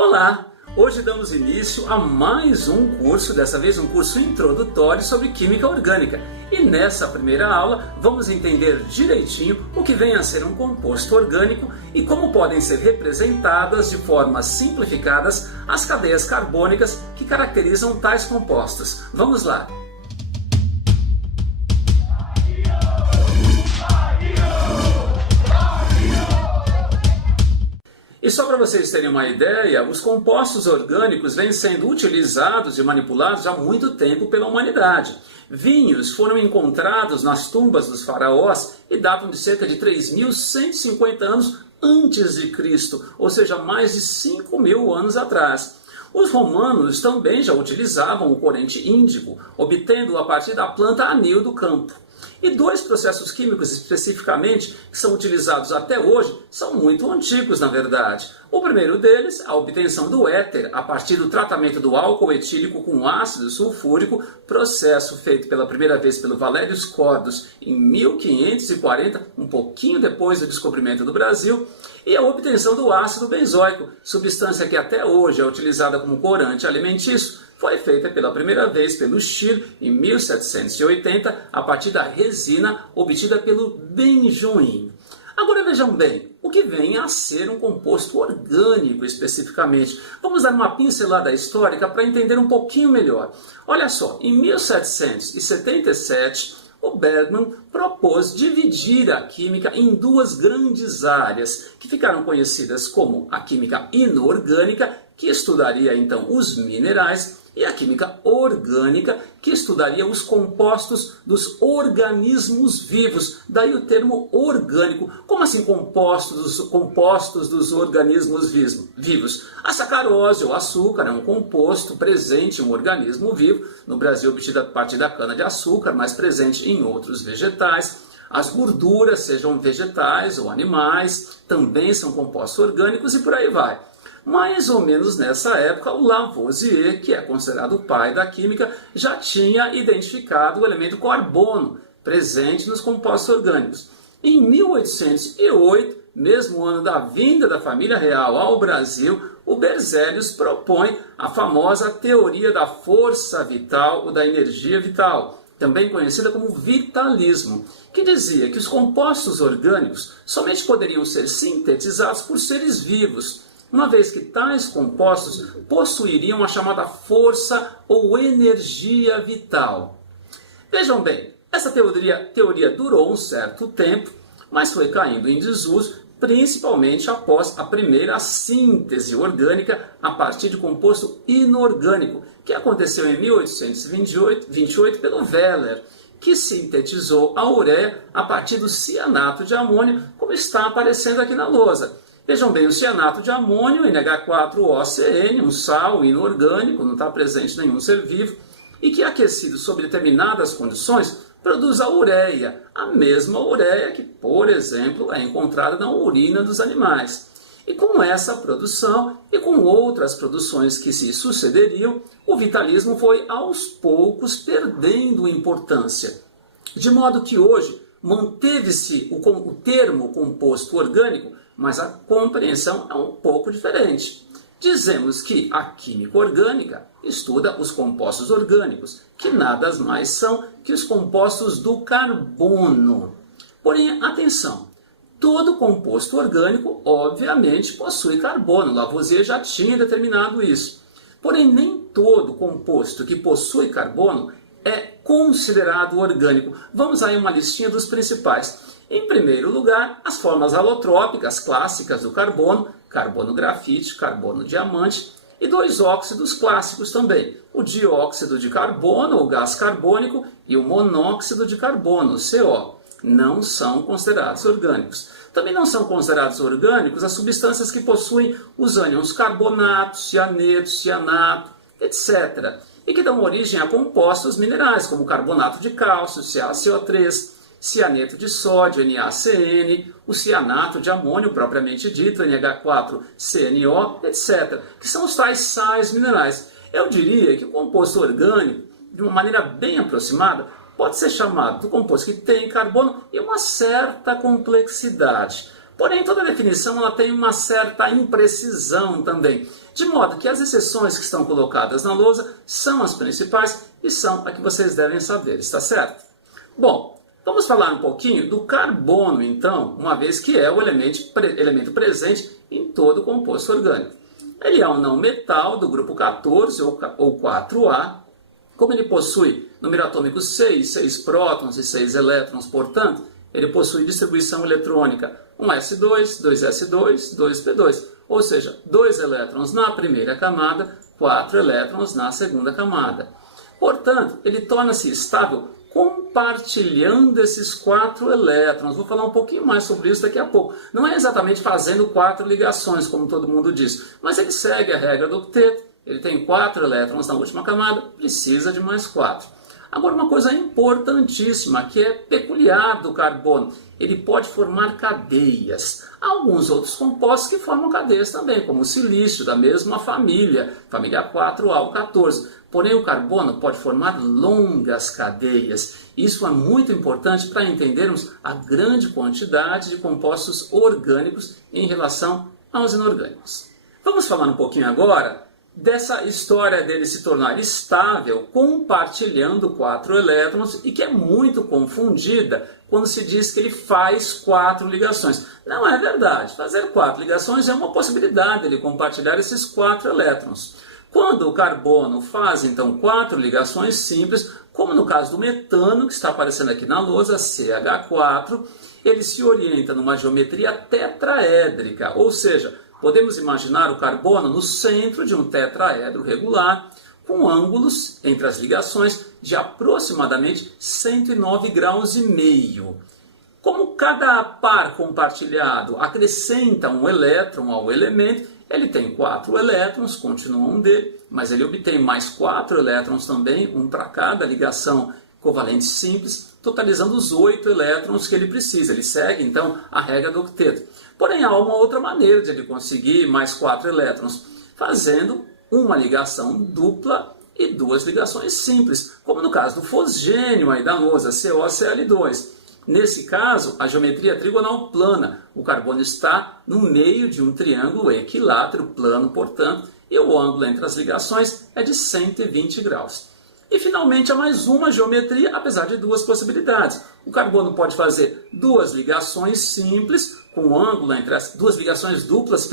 Olá! Hoje damos início a mais um curso, dessa vez um curso introdutório sobre Química Orgânica. E nessa primeira aula vamos entender direitinho o que vem a ser um composto orgânico e como podem ser representadas de formas simplificadas as cadeias carbônicas que caracterizam tais compostos. Vamos lá! E só para vocês terem uma ideia, os compostos orgânicos vêm sendo utilizados e manipulados há muito tempo pela humanidade. Vinhos foram encontrados nas tumbas dos faraós e datam de cerca de 3.150 anos antes de Cristo, ou seja, mais de 5.000 anos atrás. Os romanos também já utilizavam o corante índico, obtendo-o a partir da planta anil do campo. E dois processos químicos especificamente que são utilizados até hoje são muito antigos, na verdade. O primeiro deles, a obtenção do éter a partir do tratamento do álcool etílico com ácido sulfúrico, processo feito pela primeira vez pelo Valério Scordos em 1540, um pouquinho depois do descobrimento do Brasil, e a obtenção do ácido benzoico, substância que até hoje é utilizada como corante alimentício, foi feita pela primeira vez pelo Chile em 1780 a partir da resina obtida pelo benjoim. Agora vejam bem, o que vem a ser um composto orgânico especificamente? Vamos dar uma pincelada histórica para entender um pouquinho melhor. Olha só, em 1777, o Bergman propôs dividir a química em duas grandes áreas, que ficaram conhecidas como a química inorgânica, que estudaria então os minerais, e a química orgânica, que estudaria os compostos dos organismos vivos. Daí o termo orgânico. Como assim compostos dos organismos vivos? A sacarose, ou açúcar, é um composto presente em um organismo vivo, no Brasil obtido a partir da cana-de-açúcar, mas presente em outros vegetais. As gorduras, sejam vegetais ou animais, também são compostos orgânicos e por aí vai. Mais ou menos nessa época, o Lavoisier, que é considerado o pai da química, já tinha identificado o elemento carbono presente nos compostos orgânicos. Em 1808, mesmo ano da vinda da família real ao Brasil, o Berzelius propõe a famosa teoria da força vital ou da energia vital, também conhecida como vitalismo, que dizia que os compostos orgânicos somente poderiam ser sintetizados por seres vivos, uma vez que tais compostos possuiriam a chamada força ou energia vital. Vejam bem, essa teoria durou um certo tempo, mas foi caindo em desuso, principalmente após a primeira síntese orgânica a partir de composto inorgânico, que aconteceu em 1828 pelo Weller, que sintetizou a ureia a partir do cianato de amônio, como está aparecendo aqui na lousa. Vejam bem, o cianato de amônio, NH4OCN, um sal inorgânico, não está presente em nenhum ser vivo, e que aquecido sob determinadas condições, produz a ureia, a mesma ureia que, por exemplo, é encontrada na urina dos animais. E com essa produção e com outras produções que se sucederiam, o vitalismo foi aos poucos perdendo importância. De modo que hoje manteve-se o termo composto orgânico, mas a compreensão é um pouco diferente. Dizemos que a química orgânica estuda os compostos orgânicos, que nada mais são que os compostos do carbono. Porém, atenção, todo composto orgânico, obviamente, possui carbono. Lavoisier já tinha determinado isso. Porém, nem todo composto que possui carbono é considerado orgânico. Vamos aí uma listinha dos principais. Em primeiro lugar, as formas alotrópicas clássicas do carbono, carbono grafite, carbono diamante, e dois óxidos clássicos também, o dióxido de carbono, ou gás carbônico, e o monóxido de carbono, CO. Não são considerados orgânicos. Também não são considerados orgânicos as substâncias que possuem os ânions carbonato, cianeto, cianato, etc. E que dão origem a compostos minerais, como carbonato de cálcio, CaCO3, cianeto de sódio, NaCN, o cianato de amônio, propriamente dito, NH4CNO, etc., que são os tais sais minerais. Eu diria que o composto orgânico, de uma maneira bem aproximada, pode ser chamado do composto que tem carbono e uma certa complexidade. Porém, toda definição ela tem uma certa imprecisão também, de modo que as exceções que estão colocadas na lousa são as principais e são a que vocês devem saber, está certo? Bom, vamos falar um pouquinho do carbono, então, uma vez que é o elemento presente em todo composto orgânico. Ele é um não metal do grupo 14 ou 4A. Como ele possui número atômico 6, 6 prótons e 6 elétrons, portanto, ele possui distribuição eletrônica 1s2, 2s2, 2p2, ou seja, 2 elétrons na primeira camada, 4 elétrons na segunda camada. Portanto, ele torna-se estável compartilhando esses 4 elétrons. Vou falar um pouquinho mais sobre isso daqui a pouco. Não é exatamente fazendo 4 ligações, como todo mundo diz, mas ele segue a regra do octeto. Ele tem 4 elétrons na última camada, precisa de mais 4. Agora, uma coisa importantíssima, que é peculiar do carbono, ele pode formar cadeias. Há alguns outros compostos que formam cadeias também, como o silício, da mesma família 4A ou 14. Porém, o carbono pode formar longas cadeias. Isso é muito importante para entendermos a grande quantidade de compostos orgânicos em relação aos inorgânicos. Vamos falar um pouquinho agora dessa história dele se tornar estável compartilhando 4 elétrons e que é muito confundida quando se diz que ele faz 4 ligações. Não é verdade. Fazer 4 ligações é uma possibilidade ele compartilhar esses 4 elétrons. Quando o carbono faz, então, 4 ligações simples, como no caso do metano, que está aparecendo aqui na lousa, CH4, ele se orienta numa geometria tetraédrica, ou seja, podemos imaginar o carbono no centro de um tetraedro regular, com ângulos entre as ligações de aproximadamente 109 graus e meio. Como cada par compartilhado acrescenta um elétron ao elemento, ele tem 4 elétrons, continuam dele, mas ele obtém mais 4 elétrons também, um para cada ligação covalente simples, totalizando os 8 elétrons que ele precisa. Ele segue, então, a regra do octeto. Porém, há uma outra maneira de ele conseguir mais 4 elétrons, fazendo uma ligação dupla e 2 ligações simples, como no caso do fosgênio aí da lousa, COCl2. Nesse caso, a geometria é trigonal plana. O carbono está no meio de um triângulo equilátero plano, portanto, e o ângulo entre as ligações é de 120 graus. E finalmente há mais uma geometria, apesar de 2 possibilidades. O carbono pode fazer 2 ligações simples, com ângulo entre as 2 ligações duplas,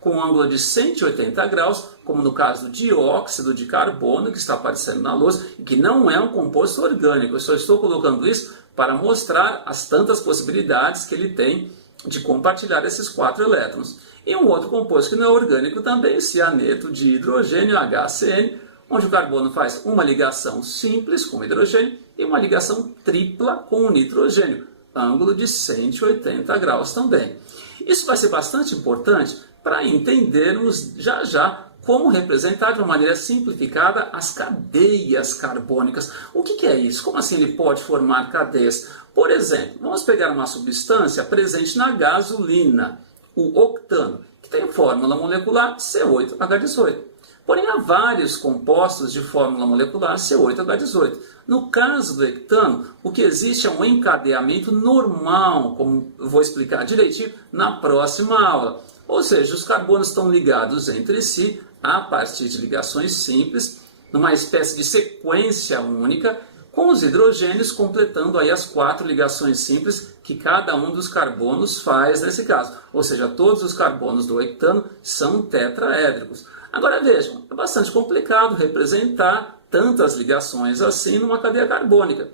com ângulo de 180 graus, como no caso do dióxido de carbono, que está aparecendo na lousa, e que não é um composto orgânico. Eu só estou colocando isso para mostrar as tantas possibilidades que ele tem de compartilhar esses 4 elétrons. E um outro composto que não é orgânico também, cianeto de hidrogênio, HCN, onde o carbono faz uma ligação simples com hidrogênio e uma ligação tripla com o nitrogênio, ângulo de 180 graus também. Isso vai ser bastante importante para entendermos já já como representar de uma maneira simplificada as cadeias carbônicas. O que é isso? Como assim ele pode formar cadeias? Por exemplo, vamos pegar uma substância presente na gasolina, o octano, que tem fórmula molecular C8H18. Porém, há vários compostos de fórmula molecular C8H18. No caso do hectano, o que existe é um encadeamento normal, como eu vou explicar direitinho na próxima aula. Ou seja, os carbonos estão ligados entre si a partir de ligações simples, numa espécie de sequência única, com os hidrogênios completando aí as 4 ligações simples que cada um dos carbonos faz nesse caso. Ou seja, todos os carbonos do hectano são tetraédricos. Agora vejam, é bastante complicado representar tantas ligações assim numa cadeia carbônica.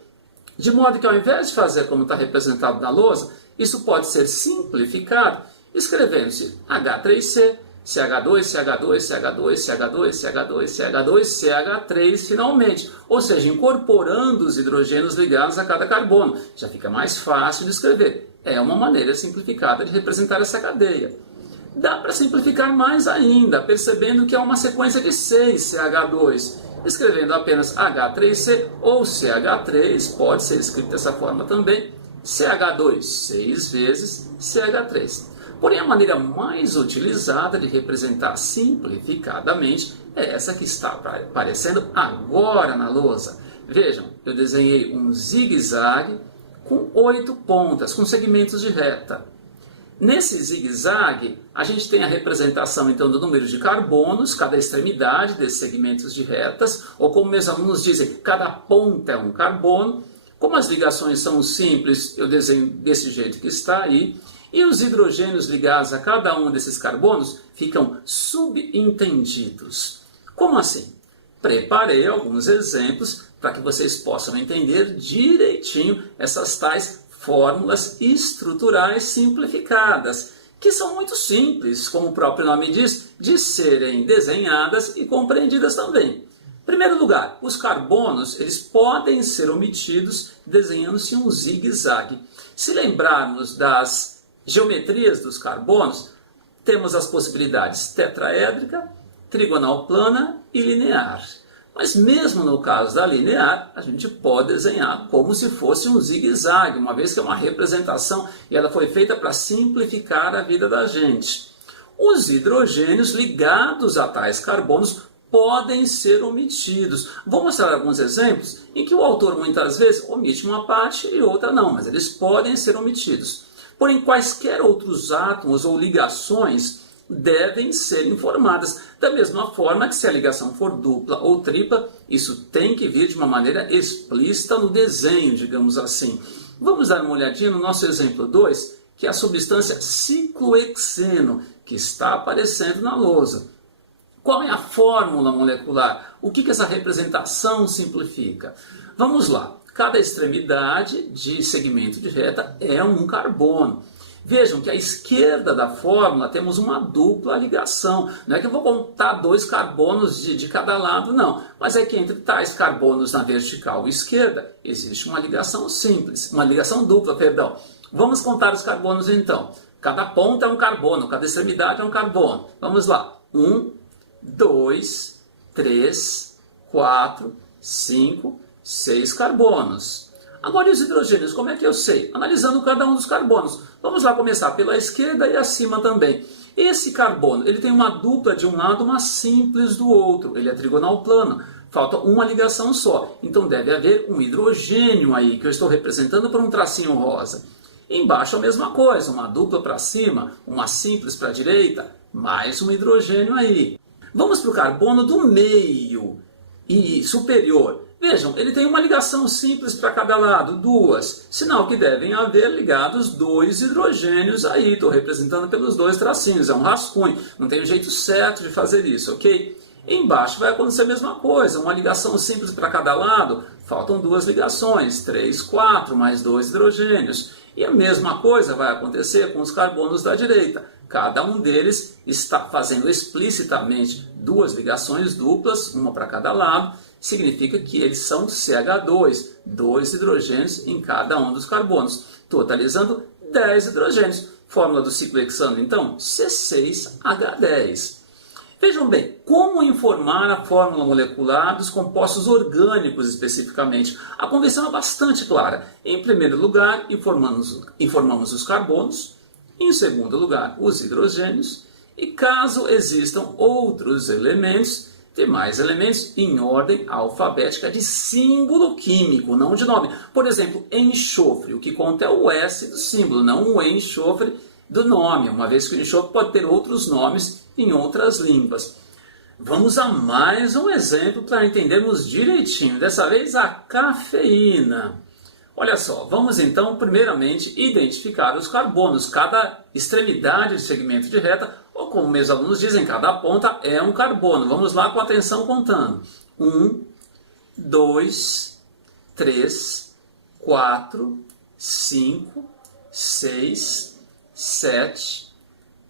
De modo que ao invés de fazer como está representado na lousa, isso pode ser simplificado escrevendo-se H3C, CH2, CH2, CH2, CH2, CH2, CH2, CH3 finalmente. Ou seja, incorporando os hidrogênios ligados a cada carbono. Já fica mais fácil de escrever. É uma maneira simplificada de representar essa cadeia. Dá para simplificar mais ainda, percebendo que é uma sequência de 6 CH2. Escrevendo apenas H3C ou CH3, pode ser escrito dessa forma também, CH2 6 vezes CH3. Porém, a maneira mais utilizada de representar simplificadamente é essa que está aparecendo agora na lousa. Vejam, eu desenhei um zigue-zague com 8 pontas, com segmentos de reta. Nesse zigue-zague, a gente tem a representação então do número de carbonos, cada extremidade desses segmentos de retas, ou como meus alunos dizem, cada ponta é um carbono. Como as ligações são simples, eu desenho desse jeito que está aí, e os hidrogênios ligados a cada um desses carbonos ficam subentendidos. Como assim? Preparei alguns exemplos para que vocês possam entender direitinho essas tais fórmulas estruturais simplificadas, que são muito simples, como o próprio nome diz, de serem desenhadas e compreendidas também. Em primeiro lugar, os carbonos eles podem ser omitidos desenhando-se um zigue-zague. Se lembrarmos das geometrias dos carbonos, temos as possibilidades tetraédrica, trigonal plana e linear. Mas mesmo no caso da linear, a gente pode desenhar como se fosse um zigue-zague, uma vez que é uma representação e ela foi feita para simplificar a vida da gente. Os hidrogênios ligados a tais carbonos podem ser omitidos. Vou mostrar alguns exemplos em que o autor muitas vezes omite uma parte e outra não, mas eles podem ser omitidos. Porém, quaisquer outros átomos ou ligações devem ser informadas. Da mesma forma que se a ligação for dupla ou tripla, isso tem que vir de uma maneira explícita no desenho, digamos assim. Vamos dar uma olhadinha no nosso exemplo 2, que é a substância ciclohexeno, que está aparecendo na lousa. Qual é a fórmula molecular? O que essa representação simplifica? Vamos lá. Cada extremidade de segmento de reta é um carbono. Vejam que à esquerda da fórmula temos uma dupla ligação. Não é que eu vou contar 2 carbonos de cada lado, não. Mas é que entre tais carbonos na vertical esquerda existe uma ligação simples, uma ligação dupla, perdão. Vamos contar os carbonos então. Cada ponta é um carbono, cada extremidade é um carbono. Vamos lá. 1, 2, 3, 4, 5, 6 carbonos. Agora, e os hidrogênios, como é que eu sei? Analisando cada um dos carbonos. Vamos lá começar pela esquerda e acima também. Esse carbono, ele tem uma dupla de um lado, uma simples do outro. Ele é trigonal plano. Falta uma ligação só. Então deve haver um hidrogênio aí, que eu estou representando por um tracinho rosa. Embaixo a mesma coisa, uma dupla para cima, uma simples para a direita, mais um hidrogênio aí. Vamos para o carbono do meio e superior. Vejam, ele tem uma ligação simples para cada lado, 2. Sinal que devem haver ligados 2 hidrogênios aí. Estou representando pelos 2 tracinhos, é um rascunho. Não tem um jeito certo de fazer isso, ok? Embaixo vai acontecer a mesma coisa, uma ligação simples para cada lado. Faltam 2 ligações, 3, 4, mais 2 hidrogênios. E a mesma coisa vai acontecer com os carbonos da direita. Cada um deles está fazendo explicitamente 2 ligações duplas, uma para cada lado. Significa que eles são CH2, 2 hidrogênios em cada um dos carbonos, totalizando 10 hidrogênios. Fórmula do ciclohexano, então, C6H10. Vejam bem, como informar a fórmula molecular dos compostos orgânicos especificamente? A convenção é bastante clara. Em primeiro lugar, informamos os carbonos. Em segundo lugar, os hidrogênios. E caso existam outros elementos, demais elementos em ordem alfabética de símbolo químico, não de nome. Por exemplo, enxofre, o que conta é o S do símbolo, não o enxofre do nome, uma vez que o enxofre pode ter outros nomes em outras línguas. Vamos a mais um exemplo para entendermos direitinho, dessa vez a cafeína. Olha só, vamos então primeiramente identificar os carbonos. Cada extremidade de segmento de reta, ou como meus alunos dizem, cada ponta é um carbono. Vamos lá com atenção contando. 1, 2, 3, 4, 5, 6, 7,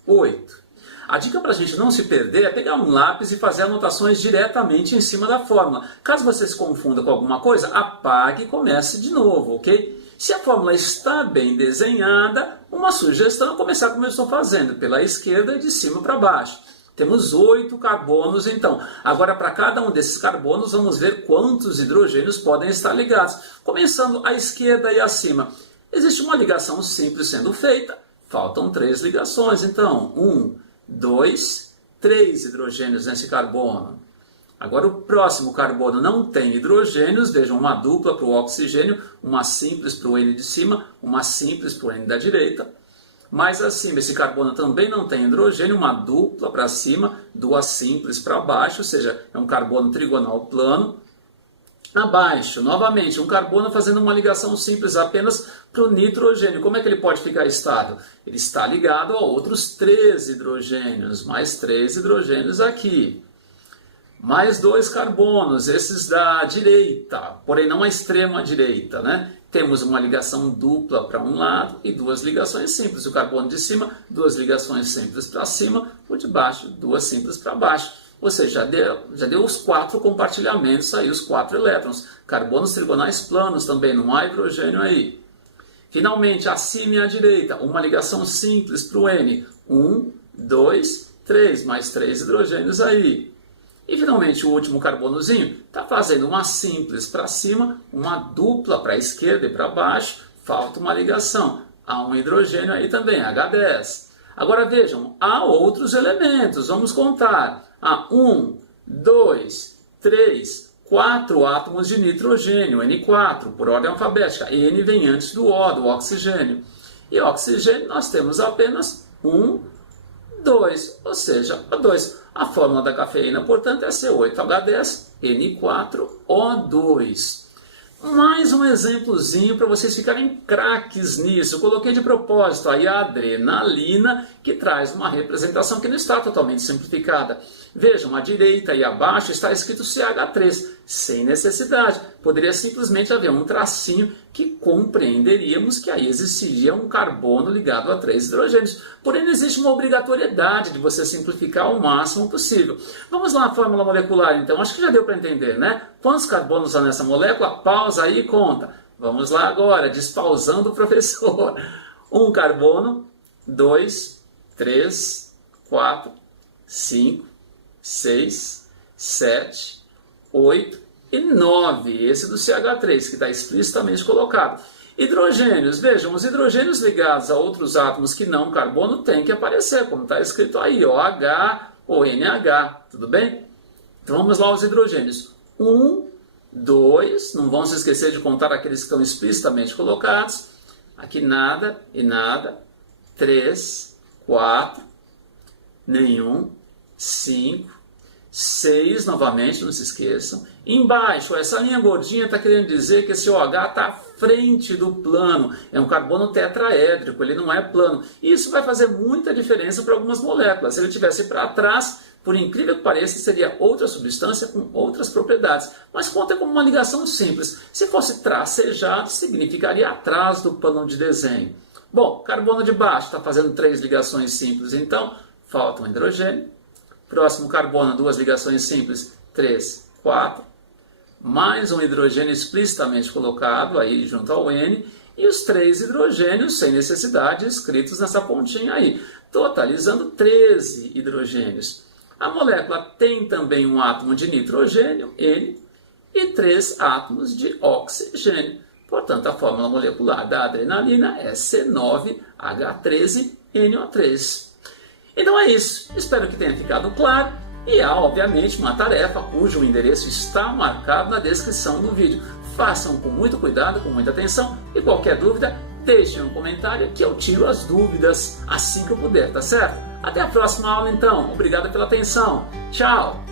8. A dica para a gente não se perder é pegar um lápis e fazer anotações diretamente em cima da fórmula. Caso você se confunda com alguma coisa, apague e comece de novo, ok? Se a fórmula está bem desenhada, uma sugestão é começar como eu estou fazendo, pela esquerda e de cima para baixo. Temos 8 carbonos então. Agora, para cada um desses carbonos, vamos ver quantos hidrogênios podem estar ligados. Começando à esquerda e acima. Existe uma ligação simples sendo feita. Faltam 3 ligações, então. 1, 2, 3 hidrogênios nesse carbono. Agora o próximo carbono não tem hidrogênios, vejam, uma dupla para o oxigênio, uma simples para o N de cima, uma simples para o N da direita. Mais acima, esse carbono também não tem hidrogênio, uma dupla para cima, duas simples para baixo, ou seja, é um carbono trigonal plano. Abaixo, novamente, um carbono fazendo uma ligação simples apenas para o nitrogênio. Como é que ele pode ficar estável? Ele está ligado a outros 3 hidrogênios, mais 3 hidrogênios aqui. Mais 2 carbonos, esses da direita, porém não a extrema direita, né? Temos uma ligação dupla para um lado e 2 ligações simples. O carbono de cima, 2 ligações simples para cima, o de baixo, 2 simples para baixo. Ou seja, já deu os 4 compartilhamentos aí, os 4 elétrons. Carbonos trigonais planos também, não há hidrogênio aí. Finalmente, acima e à direita, uma ligação simples para o N. 1, 2, 3, mais 3 hidrogênios aí. E finalmente o último carbonozinho está fazendo uma simples para cima, uma dupla para a esquerda e para baixo, falta uma ligação. Há um hidrogênio aí também, H10. Agora vejam, há outros elementos, vamos contar. Há 1, 2, 3, 4 átomos de nitrogênio, N4, por ordem alfabética. N vem antes do O, do oxigênio. E oxigênio nós temos apenas 1, 2, ou seja, O2. A fórmula da cafeína, portanto, é C8H10N4O2. Mais um exemplozinho para vocês ficarem craques nisso. Eu coloquei de propósito aí a adrenalina, que traz uma representação que não está totalmente simplificada. Vejam, à direita e abaixo está escrito CH3, sem necessidade. Poderia simplesmente haver um tracinho que compreenderíamos que aí existiria um carbono ligado a 3 hidrogênios. Porém, não existe uma obrigatoriedade de você simplificar ao máximo possível. Vamos lá à fórmula molecular, então. Acho que já deu para entender, né? Quantos carbonos há nessa molécula? Pausa aí e conta. Vamos lá agora, despausando o professor. 1 carbono, 2, 3, 4, 5, 6, 7, 8 e 9. Esse do CH3, que está explicitamente colocado. Hidrogênios, vejam, os hidrogênios ligados a outros átomos que não carbono têm que aparecer, como está escrito aí, OH ou NH, tudo bem? Então vamos lá aos hidrogênios. 1, 2, não vão se esquecer de contar aqueles que estão explicitamente colocados. Aqui nada e nada. 3, 4, nenhum. 5, 6, novamente, não se esqueçam. Embaixo, essa linha gordinha está querendo dizer que esse OH está à frente do plano. É um carbono tetraédrico, ele não é plano. E isso vai fazer muita diferença para algumas moléculas. Se ele estivesse para trás, por incrível que pareça, seria outra substância com outras propriedades. Mas conta como uma ligação simples. Se fosse tracejado, significaria atrás do plano de desenho. Bom, carbono de baixo está fazendo 3 ligações simples, então falta um hidrogênio. Próximo carbono, 2 ligações simples, 3, 4. Mais um hidrogênio explicitamente colocado aí junto ao N. E os 3 hidrogênios, sem necessidade, escritos nessa pontinha aí. Totalizando 13 hidrogênios. A molécula tem também um átomo de nitrogênio, N, e 3 átomos de oxigênio. Portanto, a fórmula molecular da adrenalina é C9H13NO3. Então é isso, espero que tenha ficado claro e há obviamente uma tarefa cujo endereço está marcado na descrição do vídeo. Façam com muito cuidado, com muita atenção e qualquer dúvida, deixem um comentário que eu tiro as dúvidas assim que eu puder, tá certo? Até a próxima aula então, obrigado pela atenção, tchau!